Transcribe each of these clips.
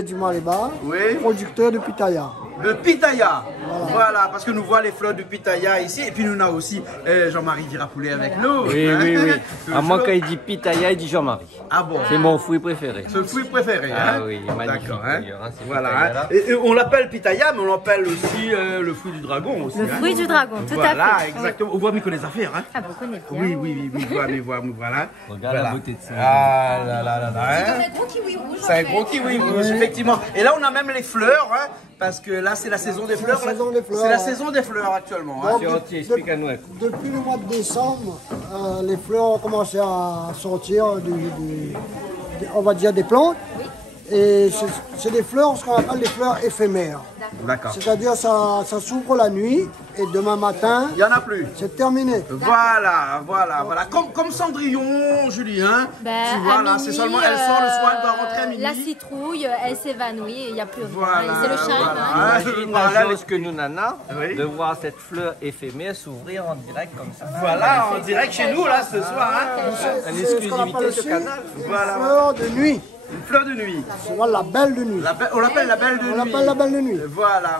Pierre du Maléba, Oui. producteur de pitaya. Le pitaya, voilà, parce que nous voyons les fleurs de pitaya ici, et puis nous avons aussi Jean-Marie Virapoulet avec nous. Oui, hein. oui, oui. À moi, Toujours. quand il dit pitaya, il dit Jean-Marie. Ah bon? C'est mon fruit préféré. C'est le fruit préféré. Ah hein? oui, il est magnifique D'accord, hein? d'ailleurs, hein, ces Voilà. pitayas-là. Hein? Et on l'appelle pitaya, mais on l'appelle aussi le fruit du dragon aussi. Le hein. fruit du dragon, tout Voilà, à fait. exactement. On voit mieux que les affaires. Hein? Ah, vous connaissez bien. Oui, oui, oui, oui, voilà. Regarde la beauté de ça. Ah là là là là. Hein? C'est un gros kiwi rouge. C'est un gros kiwi rouge, effectivement. Et là, on a même les fleurs, hein, parce que là, c'est la saison des fleurs. la saison des fleurs, C'est la ouais. saison des fleurs actuellement. Hein. Donc, Entier, explique-nous un coup. Depuis le mois de décembre, les fleurs ont commencé à sortir, on va dire, des plantes. Et c'est des fleurs, ce qu'on appelle des fleurs éphémères. D'accord. C'est-à-dire ça s'ouvre la nuit et demain matin, Il n'y en a plus. c'est terminé. Voilà. Comme Cendrillon, Julie, hein. Ben, Tu vois, à là, minuit, c'est seulement, elle sort le soir, elle doit rentrer à minuit. La citrouille, elle s'évanouit et il n'y a plus rien. Voilà, Et c'est le charme. voilà. Hein. Imagine Voilà, la chose que nous, Nana, Oui. de voir cette fleur éphémère s'ouvrir en direct comme ça. Voilà, en direct chez nous, là, ce soir. Hein. Une C'est ce qu'on exclusivité appelle de ce aussi canal. Voilà. une fleur de nuit. Une fleur de nuit. C'est la belle de nuit. On l'appelle la belle de nuit. On l'appelle la belle de nuit. Voilà.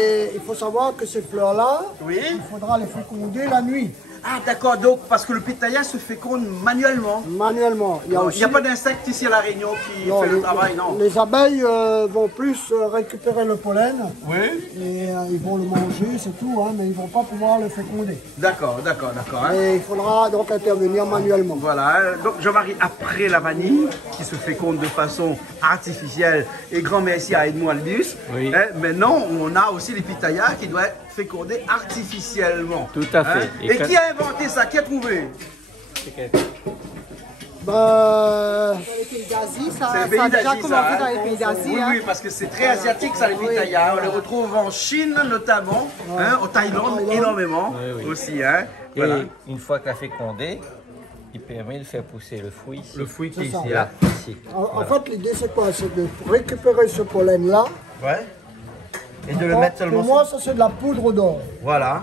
Et il faut savoir que ces fleurs-là, Oui. il faudra les féconder la nuit, Ah, d'accord, donc, parce que le pitaya se féconde manuellement. manuellement. Il y a Il aussi, n'y a pas d'insecte ici à La Réunion qui non, fait le travail, non? les abeilles vont plus récupérer le pollen Oui. et ils vont le manger, c'est tout, hein, mais ils ne vont pas pouvoir le féconder. D'accord. Hein. Et il faudra donc intervenir manuellement. Voilà, hein. Donc Jean-Marie, après la vanille, qui se féconde de façon artificielle, et grand merci à Edmond Albus, Oui. hein, maintenant on a aussi les pitayas qui doivent féconder artificiellement. Tout à fait. Hein. Et Et quand- qui a inventé ça? Qui a trouvé? Ben, Les pays d'Asie, C'est ça les pays a déjà d'Asie, commencé ça, hein. dans les pays d'Asie. Oui, hein. oui, parce que c'est très asiatique ça, les pitayas. On les retrouve en Chine notamment, hein, au Thaïlande énormément Oui. aussi. Hein. Et Voilà. une fois que la fécondé, il permet de faire pousser le fruit ici. Le fruit qui est C'est ça. ici. Là, Là. ici. en fait, l'idée c'est quoi? C'est de récupérer ce pollen-là. Ouais. Et de le mettre seulement Pour moi, ça c'est de la poudre d'or Voilà.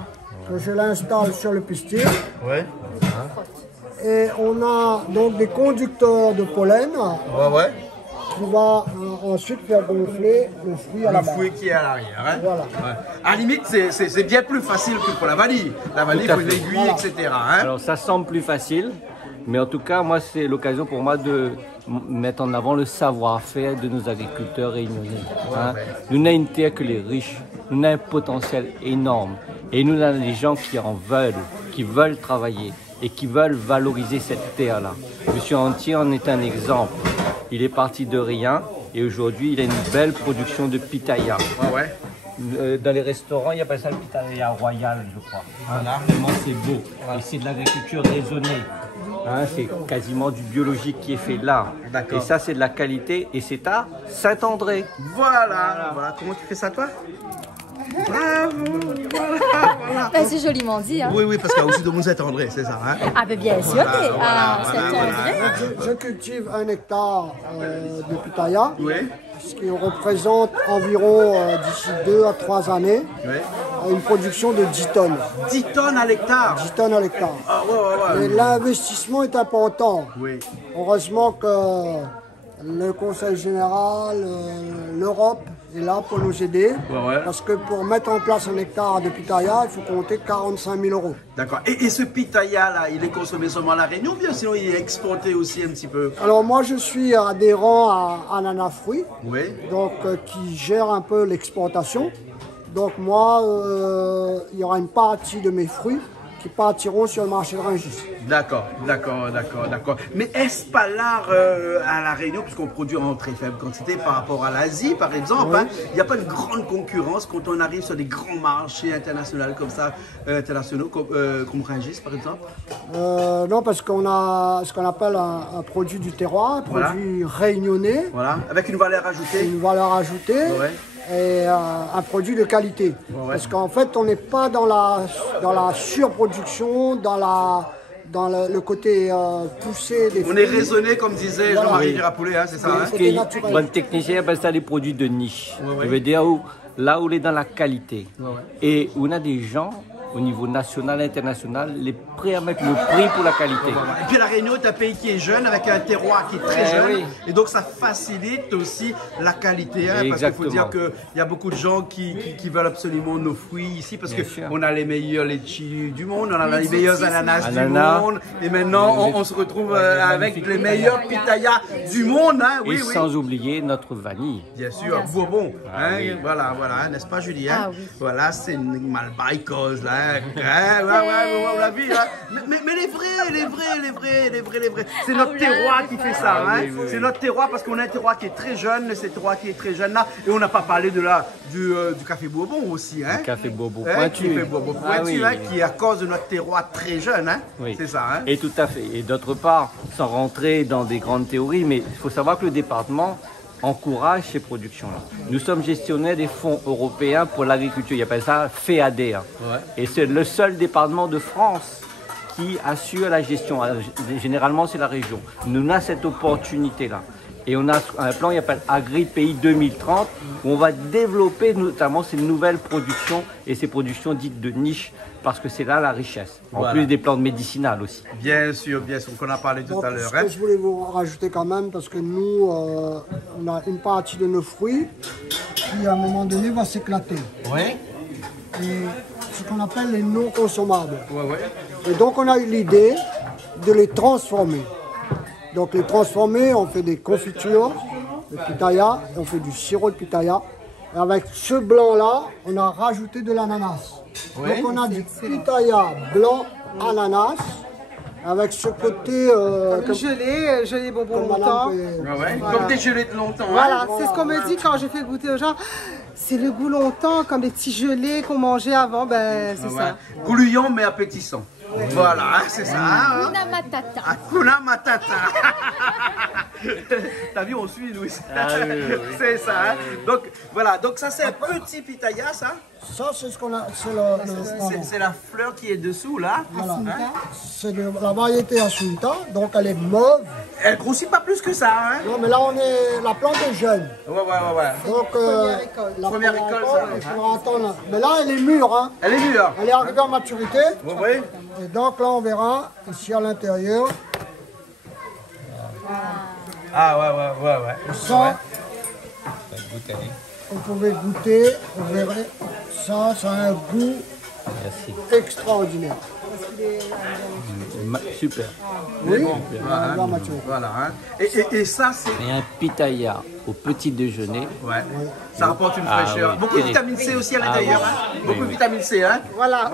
que je l'installe sur le pistil. Ouais. Et on a donc des conducteurs de pollen Ouais. qui va ensuite faire gonfler le fruit à la Le base. fruit qui est à l'arrière. Hein. Voilà. Ouais. À la limite, c'est bien plus facile que pour la vanille. La vanille, il Tout à faut une fait. aiguille, Voilà. etc. Hein. Alors ça semble plus facile, mais en tout cas, moi, c'est l'occasion pour moi de mettre en avant le savoir-faire de nos agriculteurs réunionnais. Hein. Nous n'avons une terre que les riches, nous avons un potentiel énorme. Et nous avons des gens qui en veulent, qui veulent travailler et qui veulent valoriser cette terre-là. Monsieur Antier en est un exemple. Il est parti de rien et aujourd'hui, il a une belle production de pitaya. Ouais. Dans les restaurants, il appelle ça le pitaya royal, je crois. Voilà. Vraiment, c'est beau. Et c'est de l'agriculture raisonnée. Hein, c'est quasiment du biologique qui est fait là. D'accord. Et ça, c'est de la qualité. Et c'est à Saint-André. Voilà. Comment tu fais ça, toi? Bravo. Voilà. Ben, c'est joliment dit. Hein. Oui, parce qu'il y a aussi de mon Saint-André, c'est ça. Hein. Ah, ben bien sûr. Je cultive 1 hectare de pitaya, Oui. ce qui représente environ d'ici 2 à 3 années Oui. une production de 10 tonnes. 10 tonnes à l'hectare. 10 tonnes à l'hectare. Ah, ouais. Et l'investissement est important. Oui. Heureusement que le Conseil général, l'Europe est là pour nous aider. Ouais. Parce que pour mettre en place 1 hectare de pitaya, il faut compter 45 000 euros. D'accord. Et ce pitaya-là, il est consommé seulement à La Réunion, bien sinon il est exporté aussi un petit peu? Alors moi je suis adhérent à Ananas Fruits, Oui. donc qui gère un peu l'exportation. Donc moi, il y aura une partie de mes fruits qui partiront sur le marché de Rungis. D'accord. Mais est-ce pas l'art à La Réunion, puisqu'on produit en très faible quantité par rapport à l'Asie, par exemple, hein, il n'y a pas une grande concurrence quand on arrive sur des grands marchés internationaux comme ça, comme Rungis, par exemple? Non, parce qu'on a ce qu'on appelle un produit du terroir, un produit réunionnais, Voilà, avec une valeur ajoutée. une valeur ajoutée. Ouais. Et un produit de qualité. Parce qu'en fait, on n'est pas dans la surproduction, dans le côté poussé des fruits. On est raisonné, comme disait Voilà. Jean-Marie Oui. Virapoulet, hein, c'est ça, hein? C'était naturel. Bon technicien appelle ça des produits de niche. Je veux dire là où on est dans la qualité. Et où on a des gens au niveau national et international, les prêts à mettre le prix pour la qualité. Et puis la Réunion est un pays qui est jeune, avec un terroir qui est très jeune. Oui. Et donc ça facilite aussi la qualité. Hein, parce qu'il faut dire qu'il y a beaucoup de gens qui veulent absolument nos fruits ici. Parce qu'on a les meilleurs litchis du monde, on a les meilleurs ananas du monde. Et maintenant, on se retrouve avec les meilleurs pitayas du monde. Hein, et sans oublier notre vanille. Bien sûr, Bourbon. Hein, voilà, n'est-ce pas Julie? Hein? Voilà, c'est une malbaïcose là. Hein, on l'a vu. Hein? Mais les vrais. C'est notre terroir qui fait ça. Hein? C'est notre terroir parce qu'on a un terroir qui est très jeune, c'est un terroir qui est très jeune là. Et on n'a pas parlé du café Bourbon aussi. Hein? Le café Bourbon pointu. Le café Bourbon pointu, hein, qui est à cause de notre terroir très jeune. Hein? C'est ça. Hein? Et tout à fait. Et d'autre part, sans rentrer dans des grandes théories, mais il faut savoir que le département encourage ces productions-là. Nous sommes gestionnaires des fonds européens pour l'agriculture. Ils appellent ça FEAD. Hein. Et c'est le seul département de France qui assure la gestion. Généralement, c'est la région. Nous avons cette opportunité-là. Et on a un plan qui s'appelle Agri Pays 2030 où on va développer notamment ces nouvelles productions et ces productions dites de niche parce que c'est là la richesse. En plus des plantes médicinales aussi. Bien sûr, qu'on a parlé tout à l'heure. Ce que je voulais vous rajouter quand même parce que nous, on a une partie de nos fruits qui à un moment donné va s'éclater. Oui. Et ce qu'on appelle les non consommables. Et donc on a eu l'idée de les transformer. Donc les transformer, on fait des confitures de pitaya, on fait du sirop de pitaya. Et avec ce blanc-là, on a rajouté de l'ananas. Donc on a du pitaya blanc ananas, avec ce côté... comme gelé bonbon longtemps. Comme des gelées de longtemps. Voilà, c'est ce qu'on me dit quand je fais goûter aux gens. C'est le goût longtemps, comme des petits gelés qu'on mangeait avant, ben c'est ça. Goulouillant mais appétissant. Voilà, c'est ça. Hakuna Matata. Hakuna Matata. T'as vu, on suit, Louis. C'est ça. Hein? Donc, voilà. Donc, ça, c'est un petit pitaya, ça. Ça, c'est ce qu'on a. C'est la fleur qui est dessous, là. Voilà. Hein? C'est de la variété Assunta. Donc, elle est mauve. Elle grossit pas plus que ça. Hein? Non, mais là, la plante est jeune. Ouais. Donc, la première récolte, ça. Il faudra attendre. Mais là, elle est mûre. Hein? Elle est mûre. Elle est arrivée en maturité. Oui. Et donc, là, on verra ici à l'intérieur. Ouais. Ça, vous pouvez goûter, vous verrez, ça a un goût extraordinaire. Super. Oui, voilà. Hein. Et ça, c'est... Et un pitaya au petit déjeuner. Ça apporte une fraîcheur. Beaucoup de vitamine C aussi à l'intérieur. Beaucoup de vitamine C. Hein. Voilà,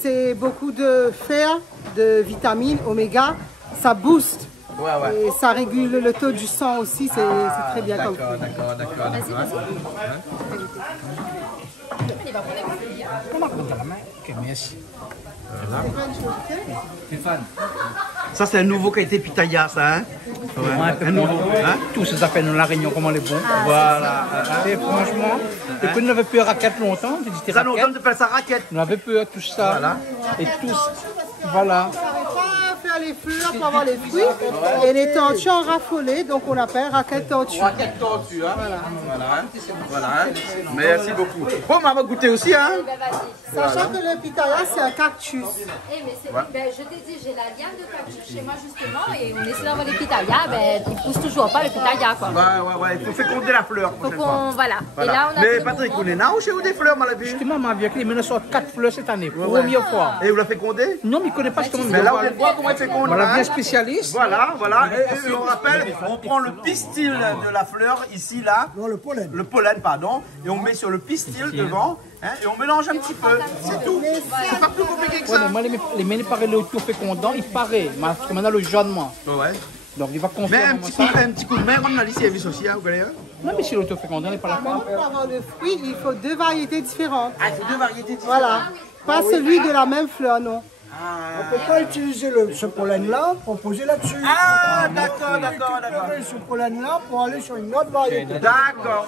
c'est beaucoup de fer, de vitamines, oméga. Ça booste. Et ça régule le taux du sang aussi, c'est très bien comme fruit. D'accord. Ça, c'est un nouveau qui a été pitaya, ça, hein? Un nouveau. Hein? Tout ça s'appelle dans la Réunion, comment les bons. Voilà. Et franchement, et puis nous n'avions plus raquette longtemps. Ça, longtemps, tu appelles ça raquette. Nous n'avions plus tout ça. Voilà. Et tous, voilà. Faire les fleurs pour avoir les fruits et les tortues en raffolées, donc on appelle raquette tortue. Raquette tortue, hein? Voilà. Merci beaucoup. Bon, on va goûter aussi, hein? Sachant que le pitaya, c'est un cactus. Je t'ai dit, j'ai la liane de cactus chez moi justement et on essaie d'avoir les pitayas, mais ils poussent toujours pas le pitaya quoi. Ouais, il faut féconder la fleur. Voilà. Et là, on a mais Patrick, on est là ou chez vous des fleurs, mal vu? Justement, ma vie, il me sort 4 fleurs cette année, première fois. Et vous la fécondez? Non, mais il ne connaît pas ce qu'on mais là, on voit comment elle féconde. Voilà, bien spécialiste. Voilà. Et on rappelle, on prend le pistil de la fleur, ici, là. Non, le pollen. Le pollen, pardon. Et on met sur le pistil devant. Hein, et on mélange un petit peu. C'est tout. C'est pas plus compliqué que ça. Moi, les mènes paraît le tout fécondant, il paraît. Parce que maintenant, le jaunement. Donc, il va mais un petit coup de main, on a dit service aussi, vous voyez. Non, mais si l'autofécondant n'est pas la peine. Pour avoir le fruit, il faut 2 variétés différentes. Ah, il faut 2 variétés différentes. Voilà. Pas celui de la même fleur, non. On ne peut pas utiliser ce pollen-là pour poser là-dessus. Ah, d'accord. Ce pollen-là pour aller sur une autre variété. D'accord.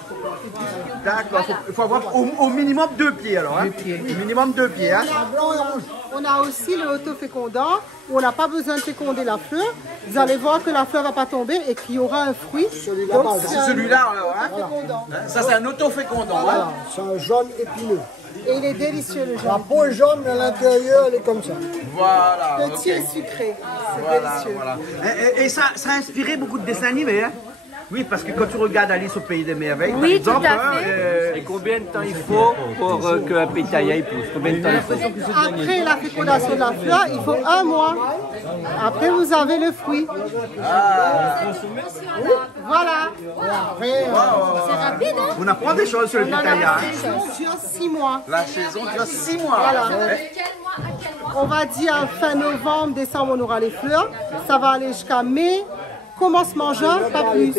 Il faut avoir au minimum 2 pieds alors. Hein. Au minimum 2 pieds. Hein. Blanc et rouge. On a aussi le autofécondant où on n'a pas besoin de féconder la fleur. Vous allez voir que la fleur ne va pas tomber et qu'il y aura un fruit. C'est celui-là alors. Hein. Ça, c'est un autofécondant. Voilà, c'est un jaune épineux. Et il est délicieux le La jaune. peau est jaune, mais à l'intérieur, elle est comme ça. Voilà. Petit ok. et sucré. C'est Voilà, délicieux. voilà. Et ça a inspiré beaucoup de dessins animés, hein? Oui, parce que quand tu regardes Alice au Pays des Merveilles, par Oui, exemple, tout à fait. Et combien de temps il faut pour qu'un pitaya pousse? Combien de temps il faut? Après la fécondation de la fleur, il faut 1 mois. Après, vous avez le fruit. Voilà. C'est rapide, hein? on apprend des choses sur le On en a pitaya. la Hein? saison dure 6 mois. La saison dure 6 mois. Voilà. De quel mois à quel mois? On va dire fin novembre, décembre, on aura les fleurs. Ça va aller jusqu'à mai. Commencement juin, pas plus.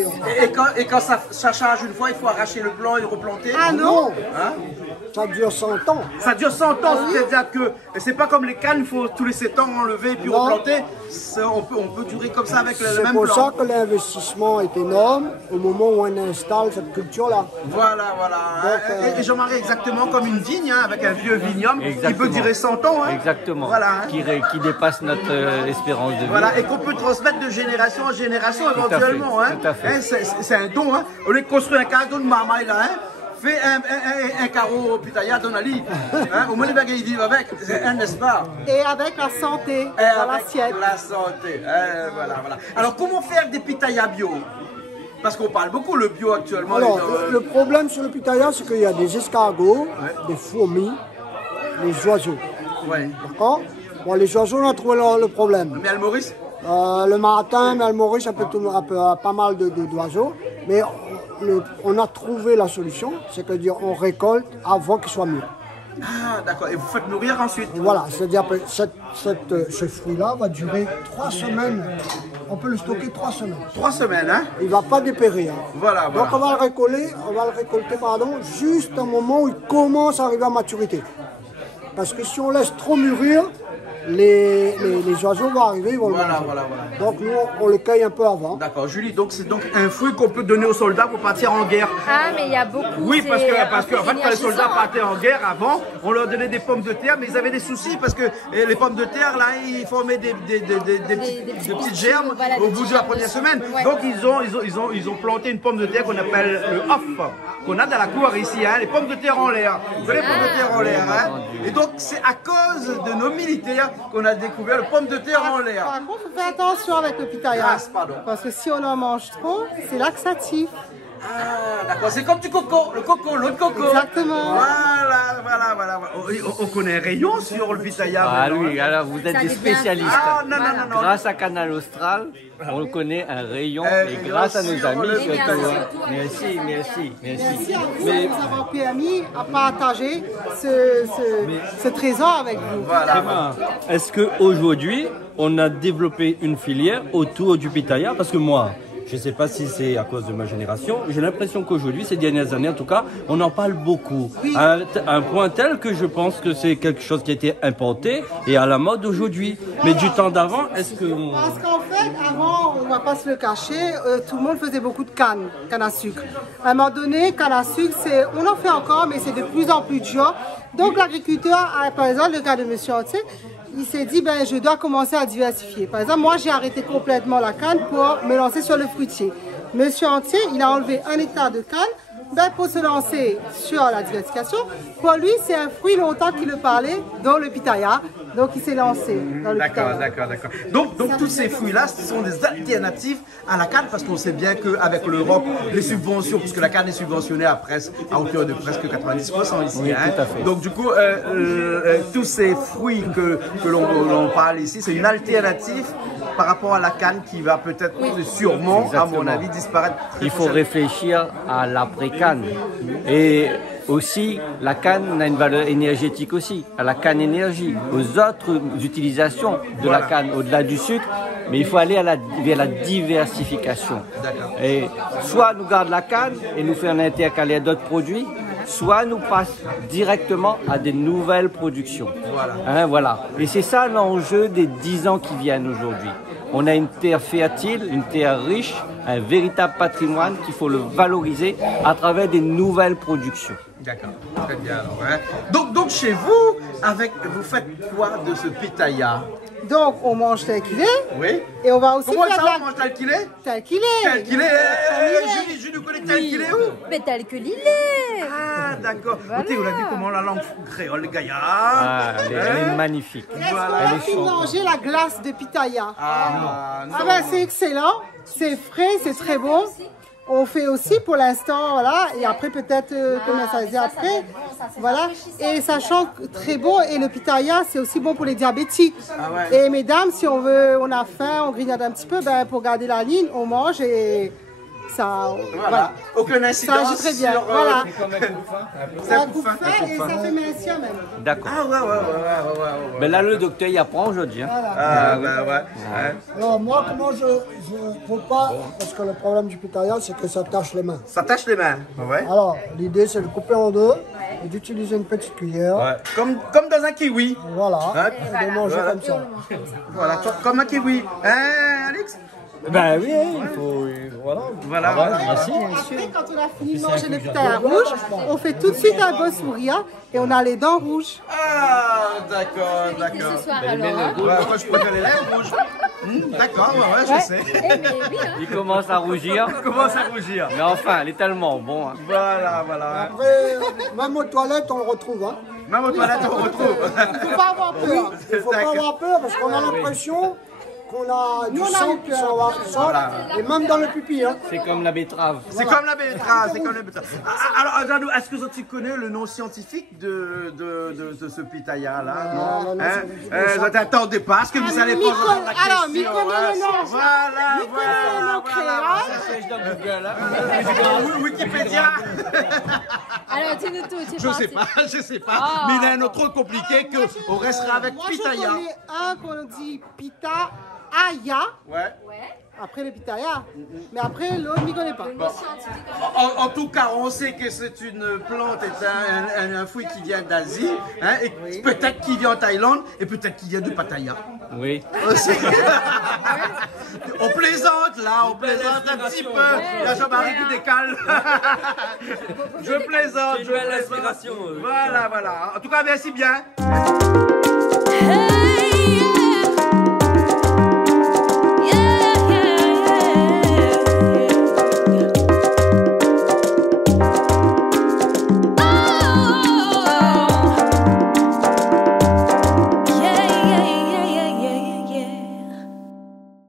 Et quand ça charge une fois, il faut arracher le blanc et le replanter. Ah non, Hein? Ça dure 100 ans. Ça dure 100 ans, c'est-à-dire que c'est pas comme les cannes, il faut tous les 7 ans enlever et puis Non. replanter. On peut durer comme ça avec le C'est même pour blanc. ça que l'investissement est énorme au moment où on installe cette culture-là. Voilà, voilà. Donc, Et Jean-Marie, exactement comme une vigne, hein, avec un vieux vignoble qui peut Exactement. durer 100 ans. Hein. Exactement. Voilà. Hein. Qui dépasse notre espérance de vie. Voilà, et qu'on peut transmettre de génération en génération à fait, éventuellement. Hein. tout à fait. Hein, c'est un don. Hein. Au lieu de construire un carreau de marmaille là, hein, fais un carreau au pitaya dans la lit. Hein, au moins les bagages ils vivent avec, c'est un espoir. et avec la santé Et dans avec l'assiette. la santé. Voilà, voilà. Alors comment faire des pitayas bio? Parce qu'on parle beaucoup le bio actuellement. Alors, le problème sur le pitaya, c'est qu'il y a des escargots, des fourmis, des oiseaux. Ouais. D'accord? Bon, les oiseaux, on a trouvé le problème. Mais Maurice? Le matin, mais Maurice, ça peut pas mal d'oiseaux. Mais on a trouvé la solution, c'est que dire on récolte avant qu'il soit mûr. Ah, d'accord. Et vous faites nourrir ensuite. Et voilà, c'est-à-dire que ce fruit-là va durer 3 semaines. On peut le stocker 3 semaines. 3 semaines, hein? Il ne va pas dépérir. Voilà, Donc voilà. on va le récolter juste au moment où il commence à arriver à maturité. Parce que si on laisse trop mûrir, les oiseaux vont arriver, ils vont le Voilà, manger. voilà, voilà. Donc nous, on le cueille un peu avant. D'accord, Julie, donc c'est donc un fruit qu'on peut donner aux soldats pour partir en guerre. Ah, mais il y a beaucoup. Oui, parce c'est que un peu en fait, quand les soldats énergisant, hein. partaient en guerre avant, on leur donnait des pommes de terre, mais ils avaient des soucis parce que les pommes de terre, là, ils formaient des petites germes voilà, au des bout petits de la germes première dessus. semaine. Ouais. Donc ils ont planté une pomme de terre qu'on appelle le off, qu'on a dans la cour ici, hein, les pommes de terre en l'air. Vous voyez les pommes de terre en l'air, hein? Et donc c'est à cause de nos militaires qu'on a découvert le pomme de terre en l'air. Par contre, il faut faire attention avec le pitaya. Pardon. Parce que si on en mange trop, c'est laxatif. Ah, d'accord, c'est comme du coco, le coco, l'eau de coco. Exactement. Voilà. On connaît un rayon sur le pitaya. Ah maintenant, oui, hein. alors vous êtes Ça des devient- spécialistes. Ah, non. Grâce à Canal Austral, on connaît un rayon et rayon grâce à nos sur amis le surtout. pitaya. Hein. Merci. Merci à vous Mais de nous avoir permis à partager ce trésor avec vous. Voilà. Est-ce qu'aujourd'hui, on a développé une filière autour du pitaya? Parce que moi, je ne sais pas si c'est à cause de ma génération, j'ai l'impression qu'aujourd'hui, ces dernières années en tout cas, on en parle beaucoup. À un point tel que je pense que c'est quelque chose qui a été importé et à la mode aujourd'hui. Mais du temps d'avant, est-ce que... Parce qu'en fait, avant, on ne va pas se le cacher, tout le monde faisait beaucoup de canne à sucre. À un moment donné, canne à sucre, on en fait encore, mais c'est de plus en plus dur. Donc l'agriculteur, par exemple, le cas de Monsieur Entier, il s'est dit, ben, je dois commencer à diversifier. Par exemple, moi, j'ai arrêté complètement la canne pour me lancer sur le fruitier. Monsieur Entier, il a enlevé 1 hectare de canne pour se lancer sur la diversification. Pour lui, c'est un fruit longtemps qu'il le parlait, dont le pitaya. Donc, il s'est lancé dans le pitaya. D'accord. Donc tous ces fruits-là, ce sont des alternatives à la canne parce qu'on sait bien qu'avec l'Europe, les subventions, puisque la canne est subventionnée à hauteur de presque 90% ici. Oui, hein. tout à fait. Donc du coup, tous ces fruits que l'on parle ici, c'est une alternative par rapport à la canne qui va peut-être sûrement, Exactement. à mon avis, disparaître. très il faut prochainement. réfléchir à l'après-canne. Et aussi, la canne a une valeur énergétique aussi, à la canne énergie, aux autres utilisations de la canne, au-delà du sucre, mais il faut aller vers la diversification. Et soit nous garde la canne et nous fait un intercalaire d'autres produits, soit nous passe directement à des nouvelles productions. Voilà. Et c'est ça l'enjeu des 10 ans qui viennent aujourd'hui. On a une terre fertile, une terre riche, un véritable patrimoine qu'il faut le valoriser à travers des nouvelles productions. D'accord, très bien alors. Hein. Donc chez vous, vous faites quoi de ce pitaya? Donc, on mange tel qu'il est. Oui. Et on va aussi Comment faire ça, de la... on mange tel qu'il est? Tel qu'il est. Tel qu'il est. Julie nous connaît tel qu'il est où? Mais tel que l'il est. Ah, d'accord. Écoutez, on a vu comment la langue créole, le gaillard. Ah, elle est magnifique. Est-ce qu'on a pu manger la glace de pitaya? Ah, non. Ah ben c'est excellent, c'est frais, c'est très bon. On fait aussi pour l'instant, voilà, et après peut-être combien ça faisait après, voilà. Et sachant que très bon, et le pitaya c'est aussi bon pour les diabétiques. Ah ouais. Et mesdames, si on veut, on a faim, on grignote un petit peu, ben pour garder la ligne, on mange et ça, voilà. Aucune Ça incidence agit très bien, sur, voilà. C'est un Ça coup coupe fin. faim et ça fait mincir même. D'accord. Ah ouais. Mais là, le docteur, il apprend aujourd'hui. Hein. Ah ouais. Hein. Alors moi, comment je ne peux pas, parce que le problème du pitaya, c'est que ça tâche les mains. Ça tâche les mains. Ouais. Alors, l'idée, c'est de couper en deux et d'utiliser une petite cuillère. Ouais. Comme dans un kiwi. Voilà, Hein? et de manger comme ça. Voilà, comme un kiwi. Hein, Alex? Ben oui, il faut. Voilà. Voilà. Merci. Après, quand on a fini de manger le pitaya rouge, on fait tout de suite un gossouria et on a les dents rouges. Ah, d'accord. Ce soir alors. Hein. Ouais, moi je préfère les lèvres rouges. D'accord, ouais, je sais. Eh, mais oui, hein. Il commence à rougir. Comment ça rougir? Mais enfin, il est tellement bon. Hein. Voilà. Après, même aux toilettes, on le retrouve. Hein. Même aux toilettes, on retrouve. Il ne faut pas avoir peur. Il ne faut pas avoir peur parce qu'on a l'impression qu'on a du Nous, on a sang eu qui peur. sort, et même dans le pipi. Hein. C'est comme la betterave. C'est comme la betterave, Alors, Adjadou, est-ce que tu connais le nom scientifique de ce pitaya là? Non, non, Je t'attendais pas, est-ce que vous allez pas répondre à la question? Alors, Miko, non. Voilà. Wikipédia. Alors, dis-nous tout. Je sais pas. Mais il y en a un autre trop compliqué qu'on restera avec Moi, pitaya. je connais un qu'on dit pita aya, Ouais. après le pitaya. Mais après, l'autre, je ne connais pas. En tout cas, on sait que c'est une plante, et un fruit qui vient d'Asie, hein, et peut-être qu'il vient en Thaïlande, et peut-être qu'il vient de Pattaya. Oui. Aussi. On plaisante là, on plaisante un petit peu. Il y a Jean-Marie qui décale. Je plaisante. C'est une belle inspiration. Voilà. En tout cas, merci bien.